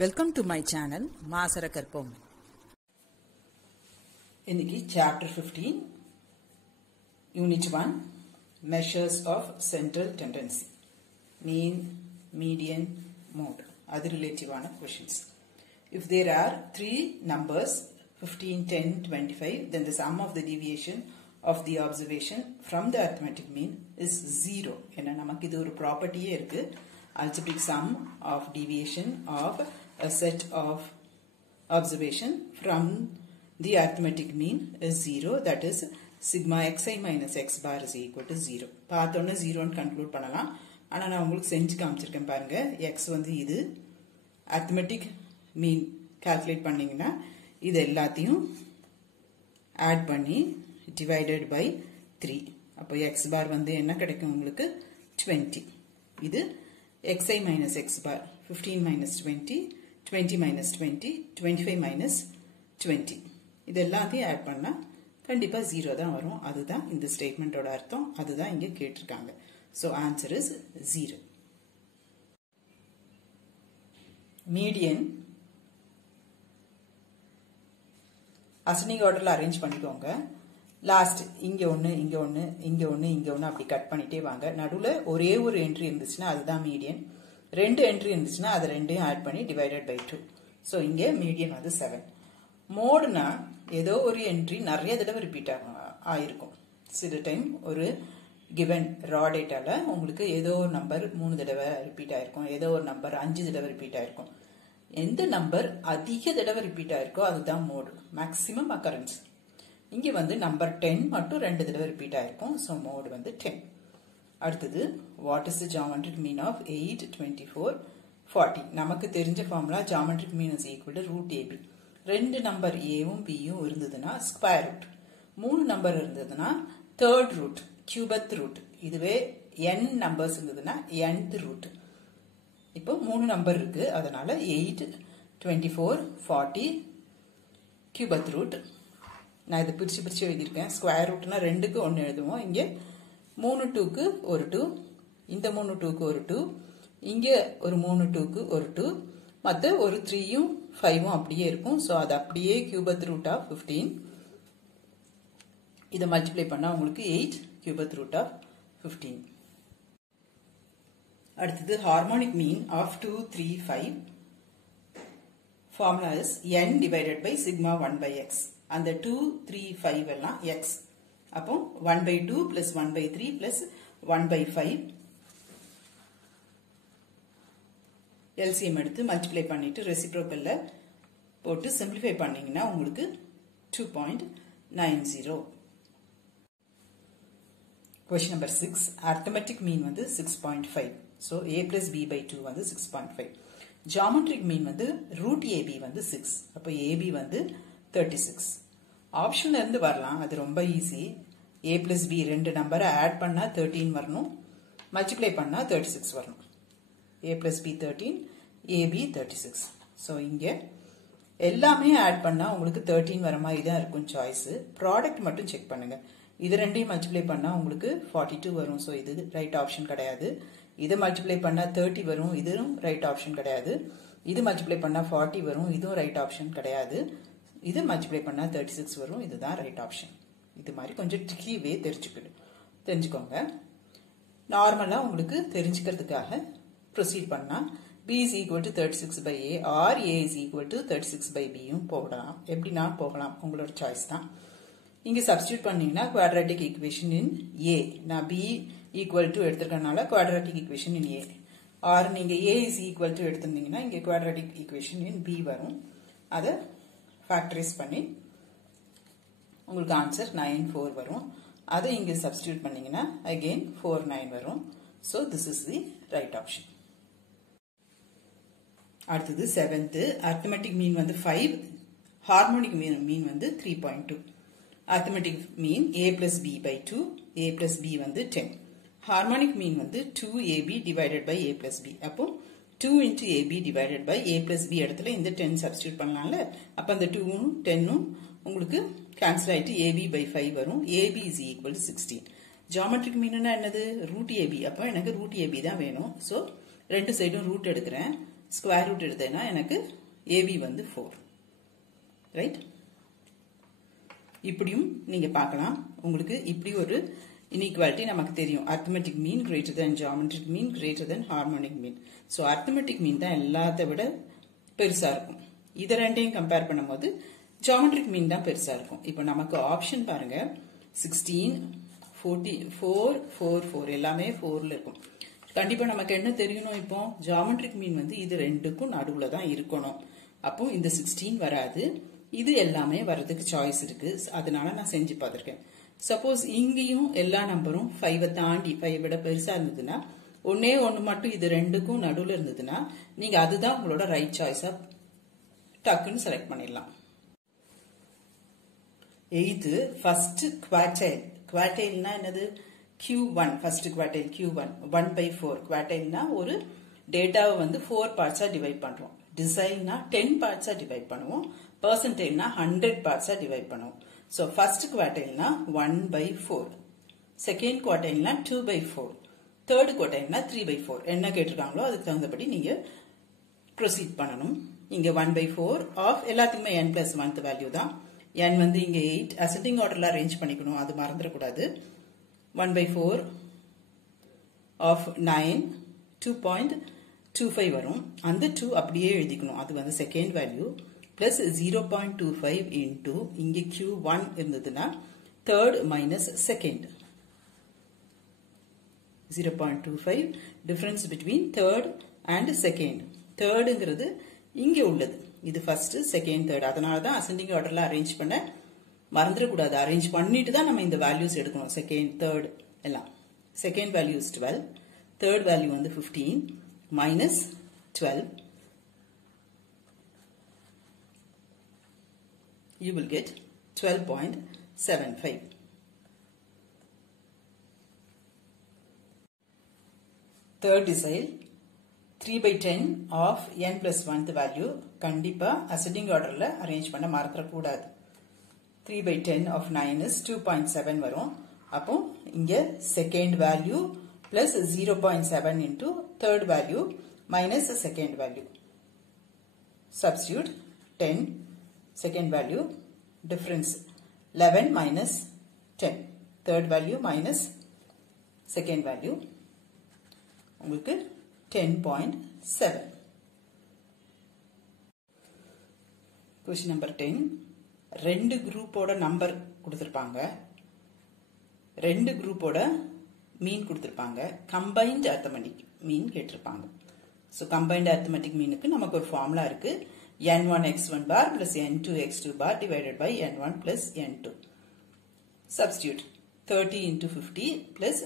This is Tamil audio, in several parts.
Welcome to my channel Masara Karpom. Indiki chapter 15 unit 1 measures of central tendency mean median mode adu relative ana questions. If there are three numbers 15 10 25 then the sum of the deviation of the observation from the arithmetic mean is 0 enna namakku idu oru property e irukku. Algebraic sum of deviation of a set of observation from the arithmetic mean is 0, that is sigma xi minus x bar is equal to 0. பார்த்தோன்னே 0 ன்னு கன்க்ளூட் பண்ணலாம். ஆனா நான் உங்களுக்கு செஞ்சு காமிச்சிருக்கேன் பாருங்க. x வந்து இது arithmetic mean calculate பண்ணீங்கன்னா இது எல்லாத்தையும் add பண்ணி divided by 3. அப்போ x bar வந்து என்ன கிடைக்கும் உங்களுக்கு 20. இது xi minus x bar 15 minus 20 20 minus 20 25 minus 20 இது எல்லாத்தையும் ஆட் பண்ணா கண்டிப்பா 0 தான் வரும். அதுதான் இந்த ஸ்டேட்மெண்டோட அர்த்தம். அதுதான் இங்க கேட்டிருக்காங்க. So answer is 0. Median ascending orderல arrange பண்ணிக்கோங்க. லாஸ்ட் இங்க ஒன்னு இங்க ஒன்னு இங்க ஒன்னு இங்க ஒன்னு அப்படி கட் பண்ணிட்டே வாங்க. நடுவுல ஒரே ஒரு என்ட்ரி இருந்துச்சுன்னா அதுதான் மீடியன். ரெண்டு என்ட்ரி இருந்துச்சுன்னா அது ரெண்டையும் ஆட் பண்ணி டிவைடட் பை 2. ஸோ இங்க மீடியன் வந்து 7. மோடுனா ஏதோ ஒரு என்ட்ரி நிறைய தடவை ரிப்பீட் ஆயிருக்கும். சில டைம் ஒரு கிவன் ரா டேட்டால உங்களுக்கு ஏதோ ஒரு நம்பர் 3 தடவை ரிப்பீட் ஆயிருக்கும், ஏதோ ஒரு நம்பர் 5 தடவை ரிப்பீட் ஆயிருக்கும். எந்த நம்பர் அதிக தடவை ரிப்பீட் ஆயிருக்கோ அதுதான் மோடு, மேக்சிமம் அக்கரன்ஸ். இங்க வந்து நம்பர் 10 மட்டும் 2 தடவை ரிப்பீட் ஆயிருக்கும். ஸோ மோடு வந்து 10. அடுத்தது what is the geometric mean of 8 24 40. நமக்கு தெரிஞ்ச formula geometric mean is equal to root A B. ரெண்டு நம்பர் ஏவும் பியும் இருந்ததுன்னா ஸ்கொயர் ரூட், 3 நம்பர் இருந்ததுன்னா தேர்ட் ரூட் கியூபத் ரூட், இதுவே n நம்பர்ஸ் இருந்ததுன்னா nth ரூட். இப்போ 3 நம்பர் இருக்கு, அதனால 8 24 40 கியூபத் ரூட். நான் இதை பிரிச்சு எழுதியிருக்கேன். ஸ்கொயர் ரூட்னா 2க்கு 1 எழுதுவோம். இங்க 3 2க்கு ஒரு 2, இந்த 3 2க்கு ஒரு 2, இங்க ஒரு 3 2க்கு ஒரு 2, மற்ற ஒரு 3யும் 5ம் அப்படியே இருக்கும். ஸோ அது அப்படியே கியூபத் ரூட் ஆஃப் 15. இதை மல்டிப்ளை பண்ணா உங்களுக்கு 8 கியூபத் ரூட் ஆஃப் 15. அடுத்தது harmonic mean of 2 3 5. Formula is n divided by sigma 1 by x. அந்த 2 3 5 எல்லாம் x. அப்போ 1 by 2 plus 1 by 3 plus 1 by 5 LCM எடுத்து மல்டிப்ளை பண்ணிட்டு ரெசிப்ரோக்கல்ல போட்டு சிம்பிளிஃபை பண்ணீங்கன்னா உங்களுக்கு 2.90. Question number 6. Arithmetic mean வந்து 6.5. So a plus b by 2 வந்து 6.5. Geometric mean வந்து root ab வந்து 6. அப்போ ab வந்து 36. ஆப்ஷன்ல இருந்து வரலாம், அது ரொம்ப ஈஸி. a plus b ரெண்டு நம்பரை ஆட் பண்ணா 13 வரணும், மல்டிப்ளை பண்ணா 36 வரணும். a plus b 13 ab 36. So இங்க எல்லாமே ஆட் பண்ணா உங்களுக்கு 13 வர மாதிரி தான் இருக்கும் சாய்ஸ். ப்ராடக்ட் மட்டும் செக் பண்ணுங்க. இது ரெண்டையும் மல்டிப்ளை பண்ணா உங்களுக்கு 42 வரும். ஸோ இது ரைட் ஆப்ஷன் கிடையாது. இதை மல்டிப்ளை பண்ணா 30 வரும், இதுவும் ரைட் ஆப்ஷன் கிடையாது. இது மல்டிப்ளை பண்ணா 40 வரும், இதுவும் ரைட் ஆப்ஷன் கிடையாது. இது மல்டிப்ளை பண்ணா 36 வரும், இதுதான் ரைட் ஆப்ஷன். இது மாதிரி கொஞ்சம் ட்ரிக்கி வே தெரிஞ்சுக்கோங்க. நார்மலா உங்களுக்கு தெரிஞ்சுக்கிறதுக்காக ப்ரொசீட் பண்ணா b is equal to 36 by a or a is equal to 36 by b யும் போகலாம். எப்படின்னா போகலாம், உங்களோட சாய்ஸ் தான். இங்க சப்ஸ்டியூட் பண்ணீங்கன்னா குவாட்ராட்டிக் ஈக்குவேஷன் இன் a, நான் b ஈக்குவல் டு எடுத்திருக்கனால குவாட்ராட்டிக் ஈக்குவேஷன் இன் a, ஆர் நீங்க a is equal to எடுத்திருந்தீங்கன்னா இங்க குவாட்ராட்டிக் ஈக்குவேஷன் இன் b வரும். அதை ஃபேக்டரைஸ் பண்ணி உங்களுக்கு ஆன்சர் 9 4 வரும். அதை இங்க சப்ஸ்டியூட் பண்ணீங்கன்னா அகைன் 4 9 வரும். So this is the right option. அடுத்தது 7th. arithmetic mean வந்து 5, harmonic mean வந்து 3.2. arithmetic mean a plus b by 2, a plus b வந்து 10. harmonic mean வந்து 2ab divided by a plus b. அப்போ 2 into ab divided by a plus b இடத்துல இந்த 10 சப்ஸ்டியூட் பண்ணலாம்ல. அப்ப அந்த 2ம் 10ம் உங்களுக்கு கேன்சல் ஆயிட்டு ab by 5 வரும். ab is equal to 16. Geometric மீன்னா என்னது? Root ab. அப்போ எனக்கு ரூட் ab தான் வேணும். ஸோ ரெண்டு சைடும் ரூட் எடுக்கிறேன். ஸ்கொயர் ரூட் எடுத்தேன்னா எனக்கு AB வந்து 4 ரைட். இப்படியும் நீங்க பார்க்கலாம். உங்களுக்கு இப்படி ஒரு இன்இக்வாலிட்டி நமக்கு தெரியும். அரித்மெட்டிக் மீன் கிரேட்டர் தென் ஜியோமெட்ரிக் மீன் கிரேட்டர் தென் ஹார்மோனிக் மீன். ஸோ அரித்மெட்டிக் மீன் தான் எல்லாத்த விட பெருசா இருக்கும். இதை ரெண்டையும் கம்பேர் பண்ணும்போது ஜியோமெட்ரிக் மீன் தான் பெருசா இருக்கும். இப்போ நமக்கு ஆப்ஷன் பாருங்க 16, 4, 4 எல்லாமே 4ல இருக்கும். கண்டிப்பா நமக்கு என்ன தெரியணும், இப்போ ஜியோமெட்ரிக் மீன் வந்து இது ரெண்டுக்கும் நடுவுல தான் இருக்கணும். அப்போ இந்த 16 வராது, இது எல்லாமே வர்றதுக்கு சாய்ஸ் இருக்கு. அதனால நான் செஞ்சு பார்த்திருக்கேன். சப்போஸ் இங்கேயும் எல்லா நம்பரும் 5 தாண்டி 5 விட பெருசா இருந்ததுன்னா ஒன்னே ஒன்னு மட்டும் இது ரெண்டுக்கும் நடுவுல இருந்ததுன்னா நீங்க அதுதான் உங்களோட ரைட் சாய்ஸா டக்குன்னு செலக்ட் பண்ணிடலாம். 8th first quartile. குவார்டைல்னா என்னது? Q1 first quartile Q1 1/4. குவார்டைல்னா ஒரு டேட்டாவை வந்து 4 பார்ட்ஸா டிவைட் பண்றோம். டிசைன்னா 10 பார்ட்ஸா டிவைட் பண்ணுவோம். பெர்சன்டைல்னா 100 பார்ட்ஸா டிவைட் பண்ணுவோம். So first quartile 1/4, second quartile 2/4, third quartile 3/4. என்ன கேட்டிருக்காங்களோ அதுக்கு தகுந்தபடி நீங்க ப்ரொசீட் பண்ணணும். இங்க 1/4 ஆஃப் எல்லாத்துக்குமே n plus 1th வேல்யூ தான். n வந்து இங்க 8 அசெண்டிங் ஆர்டர்ல அரேஞ்ச் பண்ணிக்கணும், அது மறந்துடக்கூடாது. 1/4 ஆஃப் 9 2.25 வரும். அந்த 2 அப்படியே எழுதிக்கணும், அது வந்து செகண்ட் வேல்யூ. plus 0.25 into இங்கே Q1 இருந்ததுன்னா third minus second. 0.25 difference between third and second. thirdங்கிறது இங்கே உள்ளது, இது first, second, third. அதனால தான் ascending orderல அரேஞ்ச் பண்ண மறந்துடக்கூடாது. அரேஞ்ச் பண்ணிட்டு தான் நம்ம இந்த வேல்யூஸ் எடுக்கணும். செகண்ட், தேர்ட் எல்லாம். Second value is 12, third value வந்து 15 minus 12. You will get 12.75. Third decile 3/10 of n plus 1th value. கண்டிப்பா ascending orderல அரேஞ்ச் பண்ண மறந்துடக்கூடாது. 3/10 of 9 is 2.7 வரும். அப்போ இங்க second value plus 0.7 into third value minus second value. Substitute 10. Second value difference 11 minus 10. Third value minus second value உங்களுக்கு 10.7. Question number 10. ரெண்டு குரூப்போட நம்பர் கொடுத்திருப்பாங்க, ரெண்டு குரூப்போட மீன் கொடுத்திருப்பாங்க. கம்பைன்ட் அரித்மெட்டிக் மீன் கேட்டிருப்பாங்க. ஸோ கம்பைன்ட் அரித்மெட்டிக் மீனுக்கு நமக்கு ஒரு ஃபார்முலா இருக்கு. n1 x1 bar plus n2 x2 bar divided by n1 plus n2. Substitute 30 into 50 plus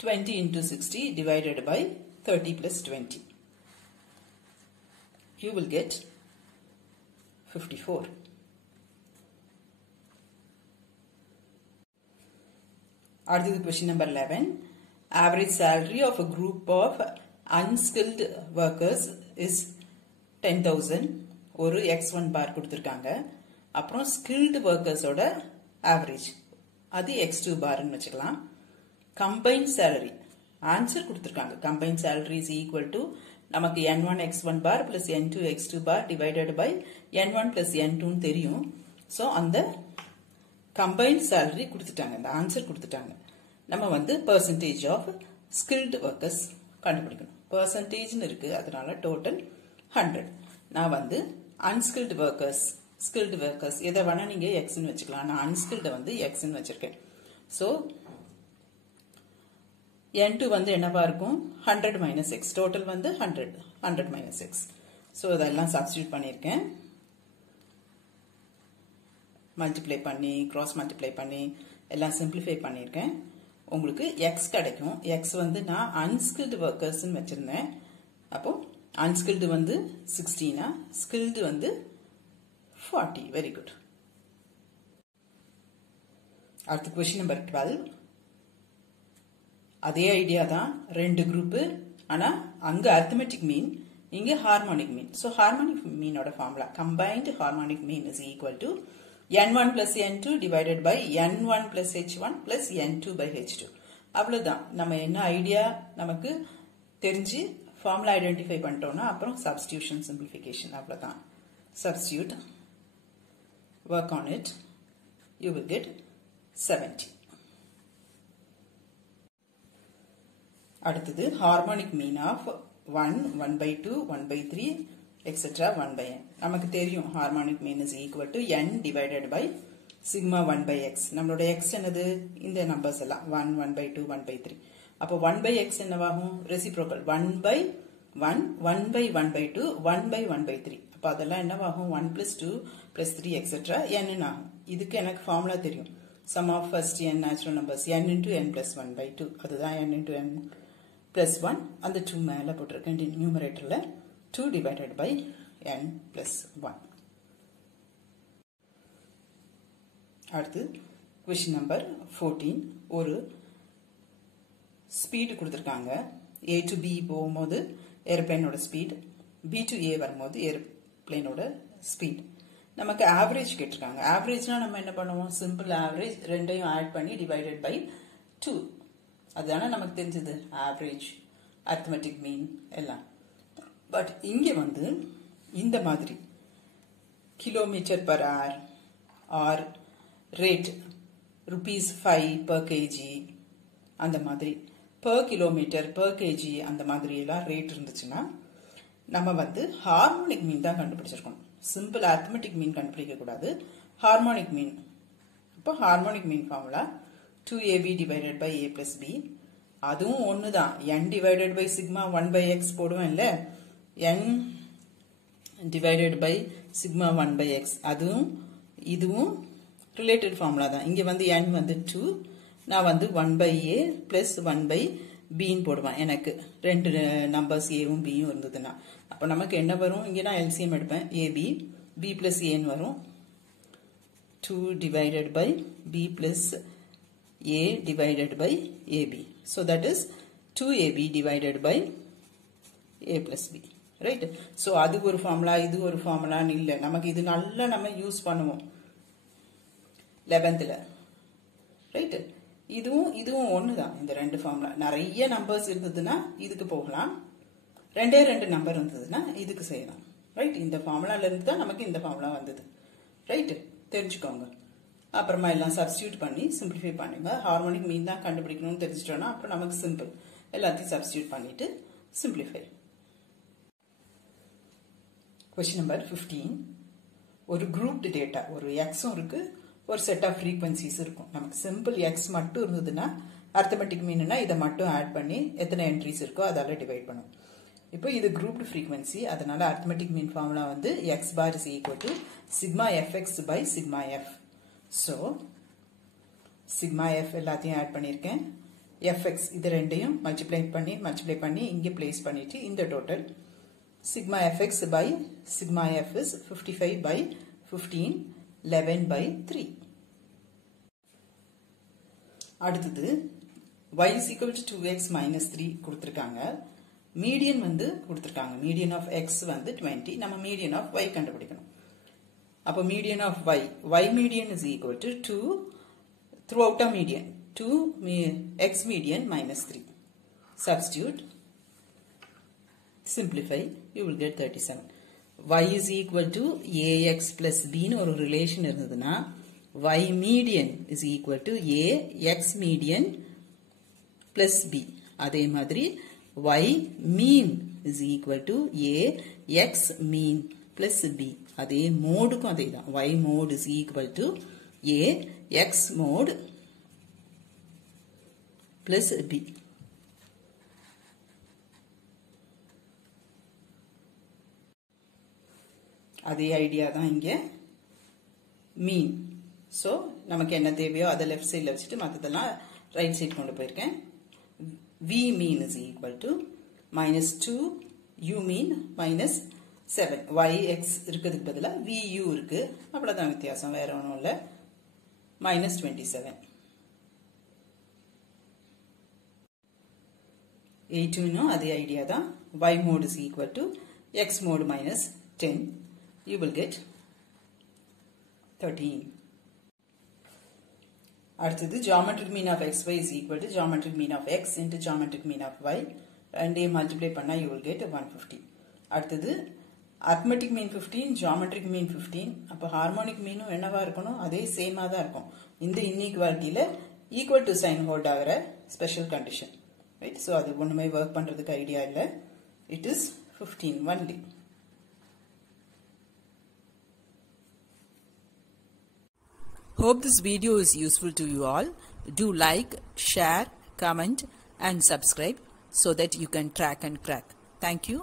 20 into 60 divided by 30 plus 20. You will get 54. அடுத்தது question number 11. Average salary of a group of unskilled workers is 10,000. ஒரு x1 bar கொடுத்திருக்காங்க. அப்புறம் skilled workersோட average அது x2 barன்னு வச்சுக்கலாம். combined salary ஆன்சர் கொடுத்திருக்காங்க. combined salary is equal to நமக்கு n1 x1 bar plus n2 x2 bar divided by n1 plus n2 தெரியும். ஸோ அந்த combined salary கொடுத்துட்டாங்க, அந்த ஆன்சர் கொடுத்துட்டாங்க. நம்ம வந்து percentage of skilled workers கண்டுபிடிக்கணும். percentageன்னு இருக்கு, அதனால total 100. நான் வந்து unskilled workers, skilled workers எதை வேணா நீங்க xன்னு வச்சுக்கலாம். நான் unskilled வந்து xன்னு வச்சிருக்கேன். ஸோ n2 வந்து என்னவா இருக்கும்? 100 minus x. டோட்டல் வந்து 100 minus x. ஸோ இதெல்லாம் சப்ஸ்டியூட் பண்ணியிருக்கேன். மல்டிப்ளை பண்ணி கிராஸ் மல்டிப்ளை பண்ணி எல்லாம் சிம்பிளிஃபை பண்ணியிருக்கேன். உங்களுக்கு x கிடைக்கும். x வந்து நான் அன்ஸ்கில்டு ஒர்க்கர்ஸ்ன்னு வச்சிருந்தேன். அப்போ அன்ஸ்கில்டு வந்து 16, ஸ்கில்டு வந்து 40. Very good. அடுத்த கொஸ்டின் நம்பர் 12. அதே ஐடியா தான், ரெண்டு குரூப், ஆனா அங்க அரித்மெட்டிக் மீன், இங்க ஹார்மோனிக் மீன். ஸோ ஹார்மோனிக் மீனோட formula combined harmonic mean is equal to n1 plus n2 divided by n1 plus h1 plus n2 by h2. அவ்வளவுதான். நம்ம என்ன ஐடியா நமக்கு தெரிஞ்சு formula identify பண்ணிட்டோம்னா அப்புறம் substitution simplification அவ்வளவுதான். Substitute, work on it, you will get 70. அடுத்தது harmonic mean of 1, 1 by 2, 1 by 3, etc. 1 by n. நமக்கு தெரியும் harmonic mean is equal to n divided by sigma 1 by x. நம்மளோட x என்னது இந்த நம்பர்ஸ் எல்லாம் 1, 1 by 2, 1 by 3. அப்போ 1 by x என்னவாகும் reciprocal 1 by 1, 1 by 1 by 2, 1 by 1 by 3. அப்போ அதெல்லாம் என்னவாகும் 1 plus 2 plus 3 etc. n ஆகும். இதுக்கு எனக்கு ஃபார்முலா தெரியும். sum of first n natural numbers n into n plus 1 by 2. அதுதான் n into n plus 1. அந்த 2 மேல போட்டிருக்கேன் numeratorல 2 divided by n plus 1. அடுத்து question number 14. ஒரு ஸ்பீட் கொடுத்திருக்காங்க. a to b போகும்போது ஏர்பிளேனோட ஸ்பீட், b to a வரும்போது ஏர்பிளேனோட ஸ்பீட். நமக்கு ஆவரேஜ் கேட்டிருக்காங்க. ஆவரேஜ்னா நம்ம என்ன பண்ணுவோம், சிம்பிள் ஆவரேஜ் ரெண்டையும் ஆட் பண்ணி டிவைடட் பை 2. அதுதானே நமக்கு தெரிஞ்சது ஆவரேஜ், அரித்மெட்டிக் மீன் எல்லாம். பட் இங்க வந்து இந்த மாதிரி kilometre per hour or rate ₹5 per kg அந்த மாதிரி per கிலோமீட்டர் per kg அந்த மாதிரி எல்லாம் ரேட் இருந்துச்சுன்னா நம்ம வந்து ஹார்மோனிக் மீன் தான் கண்டுபிடிச்சிருக்கோம். சிம்பிள் அரித்மெட்டிக் மீன் கண்டுபிடிக்க கூடாது, ஹார்மோனிக் மீன். இப்போ harmonic mean formula 2ab divided by a plus b. அதுவும் ஒண்ணுதான், n divided by sigma 1 by x போடுவேன்ல, n divided by sigma 1 by x. அதுவும் இதுவும் ரிலேட்டட் ஃபார்முலா தான். இங்க வந்து n வந்து 2, நான் வந்து 1 by a plus 1 by b போடுவேன். எனக்கு ரெண்டு நம்பர்ஸ் ஏவும் பியும் இருந்ததுன்னா அப்ப நமக்கு என்ன வரும், இங்க நான் எல்சிஎம் எடுப்பேன். ab b plus a வரும். 2 divided by b plus a divided by ab. So that is 2ab divided by a plus b. Right? So அது ஒரு ஃபார்முலா, இது ஒரு ஃபார்முலான்னு இல்லை. நமக்கு இது நல்லா நம்ம யூஸ் பண்ணுவோம் 11th. ரைட்? இதுவும் ஒண்ணுதான். இந்த ரெண்டு ஃபார்முலா நிறைய நம்பர்ஸ் இருந்ததுன்னா இதுக்கு போகலாம், ரெண்டே நம்பர் இருந்ததுன்னா இதுக்கு செய்யலாம். ரைட்? இந்த ஃபார்முலால இருந்து தான் நமக்கு இந்த ஃபார்முலா வந்தது. ரைட்? தெரிஞ்சுக்கோங்க. அப்புறமா எல்லாம் சப்ஸ்டியூட் பண்ணி சிம்பிளிஃபை பண்ணுங்க. ஹார்மோனிக் மீன் தான் கண்டுபிடிக்கணும்னு தெரிஞ்சிட்டோம்னா அப்புறம் நமக்கு சிம்பிள். எல்லாத்தையும் சப்ஸ்டியூட் பண்ணிட்டு சிம்பிளிஃபை. Question number 15. ஒரு grouped data, ஒரு xம் இருக்கு, ஒரு செட் ஆஃப் ஃப்ரீக்வன்சிஸ் இருக்கும். நமக்கு சிம்பிள் எக்ஸ் மட்டும் இருந்ததுன்னா அரித்மெட்டிக் மீன்னா இதை மட்டும் ஆட் பண்ணி எத்தனை என்ட்ரிஸ் இருக்கோ அதால டிவைட் பண்ணும். இப்போ இது குரூப்டு ஃப்ரீக்வன்சி, அதனால அரித்மெட்டிக் மீன் ஃபார்முலா வந்து x bar is equal to sigma fx by sigma f. So sigma F எல்லாத்தையும் ஆட் பண்ணியிருக்கேன். fx இது ரெண்டையும் மல்டிப்ளை பண்ணி இங்கே பிளேஸ் பண்ணிட்டு இந்த total sigma fx by sigma f is 55 by 15, 11 by 3. அடுத்தது y is equal to 2x minus 3 கொடுத்திருக்காங்க. மீடியன் வந்து கொடுத்திருக்காங்க. மீடியன் ஆஃப் x வந்து 20. நம்ம மீடியன் ஆஃப் y கண்டுபிடிக்கணும். அப்போ median of y median is equal to 2 throughout a median 2 x median minus 3. Substitute, simplify, you will get 37. y is equal to ax plus b னு ஒரு ரிலேஷன் இருந்ததுன்னா y median is equal to a x median plus b. அதே மாதிரி y mean is equal to a x mean plus b. அதே மோடுக்கும் அதே தான். y mode is equal to a x mode plus b. அதே ஐடியா தான் இங்க மீன். ஸோ நமக்கு என்ன தேவையோ அதை லெஃப்ட் சைடில் வச்சுட்டு மற்றதெல்லாம் ரைட் சைட் கொண்டு போயிருக்கேன். v mean is equal to minus 2 u mean minus 7. yx இருக்கிறதுக்கு பதிலாக vu இருக்கு, அவ்வளோதான் வித்தியாசம், வேற ஒன்றும் இல்லை. minus 27. a2 அதே ஐடியா தான். y mode is equal to x mode minus 10. You will get 13. அடுத்தது geometric mean of xy is equal to geometric mean of x into geometric mean of y. ரெண்டையும் மல்டிப்ளை பண்ணா you will get 150. அடுத்தது arithmetic mean 15, geometric mean 15. அப்ப harmonic meanum என்னவா இருக்கணும்? அதே சேமா தான் இருக்கும். இந்த இன்இக்வாலிட்டியில equal to sign hold ஆகிற special condition. Right? So அது ஒண்ணுமே work பண்றதுக்கு ஐடியா இல்ல. It is 15 only. Hope this video is useful to you all. Do like, share, comment and subscribe so that you can track and crack. Thank you.